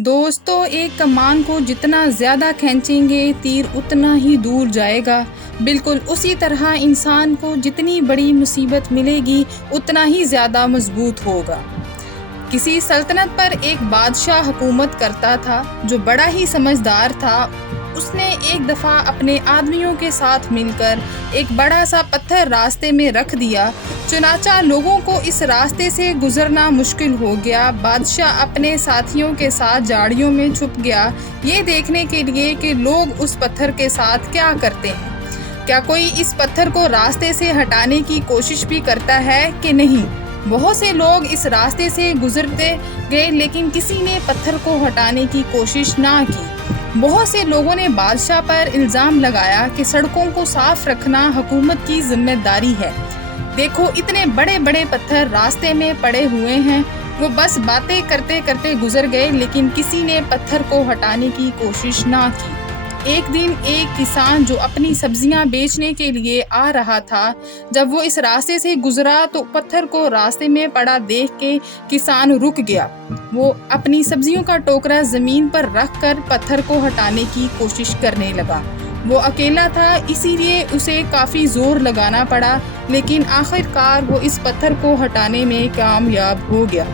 दोस्तों, एक कमान को जितना ज़्यादा खींचेंगे तीर उतना ही दूर जाएगा। बिल्कुल उसी तरह इंसान को जितनी बड़ी मुसीबत मिलेगी उतना ही ज़्यादा मजबूत होगा। किसी सल्तनत पर एक बादशाह हुकूमत करता था जो बड़ा ही समझदार था। उसने एक दफ़ा अपने आदमियों के साथ मिलकर एक बड़ा सा पत्थर रास्ते में रख दिया। चुनाचा लोगों को इस रास्ते से गुजरना मुश्किल हो गया। बादशाह अपने साथियों के साथ झाड़ियों में छुप गया, ये देखने के लिए कि लोग उस पत्थर के साथ क्या करते हैं। क्या कोई इस पत्थर को रास्ते से हटाने की कोशिश भी करता है कि नहीं। बहुत से लोग इस रास्ते से गुजरते गए लेकिन किसी ने पत्थर को हटाने की कोशिश ना की। बहुत से लोगों ने बादशाह पर इल्ज़ाम लगाया कि सड़कों को साफ रखना हुकूमत की जिम्मेदारी है। देखो, इतने बड़े बड़े पत्थर रास्ते में पड़े हुए हैं। वो बस बातें करते करते गुजर गए लेकिन किसी ने पत्थर को हटाने की कोशिश ना की। एक दिन एक किसान जो अपनी सब्जियां बेचने के लिए आ रहा था, जब वो इस रास्ते से गुजरा तो पत्थर को रास्ते में पड़ा देख के किसान रुक गया। वो अपनी सब्जियों का टोकरा ज़मीन पर रख कर पत्थर को हटाने की कोशिश करने लगा। वो अकेला था, इसीलिए उसे काफ़ी ज़ोर लगाना पड़ा, लेकिन आखिरकार वो इस पत्थर को हटाने में कामयाब हो गया।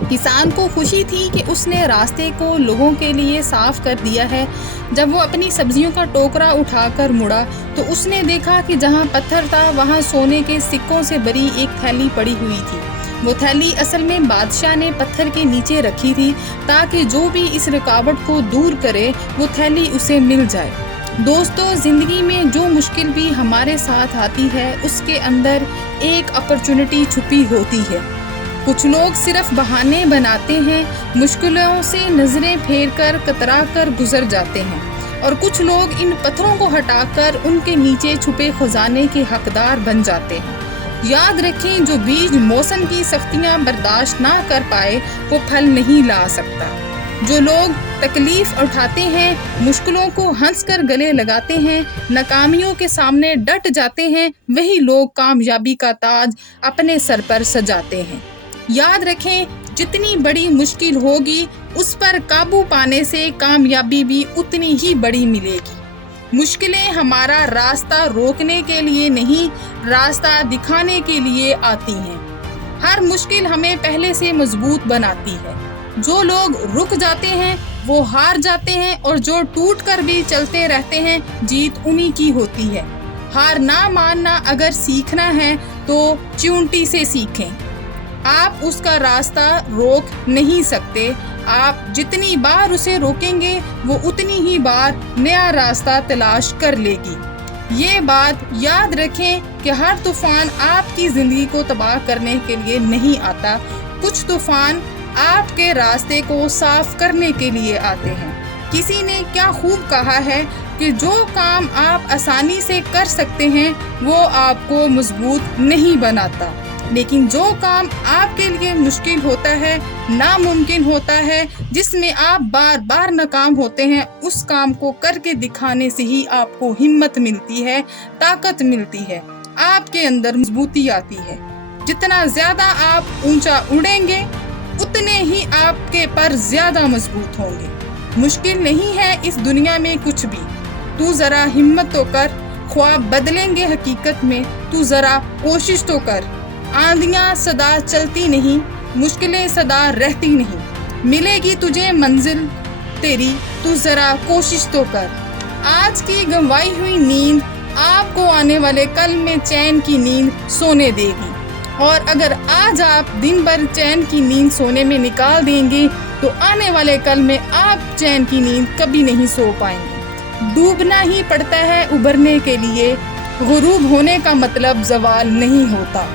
किसान को खुशी थी कि उसने रास्ते को लोगों के लिए साफ कर दिया है। जब वो अपनी सब्जियों का टोकरा उठाकर मुड़ा तो उसने देखा कि जहाँ पत्थर था वहाँ सोने के सिक्कों से भरी एक थैली पड़ी हुई थी। वो थैली असल में बादशाह ने पत्थर के नीचे रखी थी ताकि जो भी इस रुकावट को दूर करे वो थैली उसे मिल जाए। दोस्तों, ज़िंदगी में जो मुश्किल भी हमारे साथ आती है उसके अंदर एक अपॉर्चुनिटी छुपी होती है। कुछ लोग सिर्फ बहाने बनाते हैं, मुश्किलों से नज़रें फेर कर कतरा कर गुजर जाते हैं, और कुछ लोग इन पत्थरों को हटाकर उनके नीचे छुपे खजाने के हकदार बन जाते हैं। याद रखें, जो बीज मौसम की सख्तियां बर्दाश्त ना कर पाए वो फल नहीं ला सकता। जो लोग तकलीफ उठाते हैं, मुश्किलों को हंसकर गले लगाते हैं, नाकामियों के सामने डट जाते हैं, वही लोग कामयाबी का ताज अपने सर पर सजाते हैं। याद रखें, जितनी बड़ी मुश्किल होगी उस पर काबू पाने से कामयाबी भी उतनी ही बड़ी मिलेगी। मुश्किलें हमारा रास्ता रोकने के लिए नहीं, रास्ता दिखाने के लिए आती हैं। हर मुश्किल हमें पहले से मजबूत बनाती है। जो लोग रुक जाते हैं वो हार जाते हैं, और जो टूट कर भी चलते रहते हैं जीत उन्हीं की होती है। हार ना मानना अगर सीखना है तो चींटी से सीखें। आप उसका रास्ता रोक नहीं सकते, आप जितनी बार उसे रोकेंगे वो उतनी ही बार नया रास्ता तलाश कर लेगी। ये बात याद रखें कि हर तूफान आपकी ज़िंदगी को तबाह करने के लिए नहीं आता। कुछ तूफान आपके रास्ते को साफ करने के लिए आते हैं। किसी ने क्या खूब कहा है कि जो काम आप आसानी से कर सकते हैं वो आपको मजबूत नहीं बनाता, लेकिन जो काम आपके लिए मुश्किल होता है, नामुमकिन होता है, जिसमें आप बार बार नाकाम होते हैं, उस काम को करके दिखाने से ही आपको हिम्मत मिलती है, ताकत मिलती है, आपके अंदर मजबूती आती है। जितना ज़्यादा आप ऊंचा उड़ेंगे उतने ही आपके पर ज़्यादा मजबूत होंगे। मुश्किल नहीं है इस दुनिया में कुछ भी। तू ज़रा हिम्मत तो कर, ख्वाब बदलेंगे हकीकत में, तू ज़रा कोशिश तो कर। आंधियाँ सदा चलती नहीं, मुश्किलें सदा रहती नहीं, मिलेगी तुझे मंजिल तेरी, तू ज़रा कोशिश तो कर। आज की गंवाई हुई नींद आपको आने वाले कल में चैन की नींद सोने देगी, और अगर आज आप दिन भर चैन की नींद सोने में निकाल देंगे तो आने वाले कल में आप चैन की नींद कभी नहीं सो पाएंगे। डूबना ही पड़ता है उभरने के लिए, गुरूब होने का मतलब ज़वाल नहीं होता।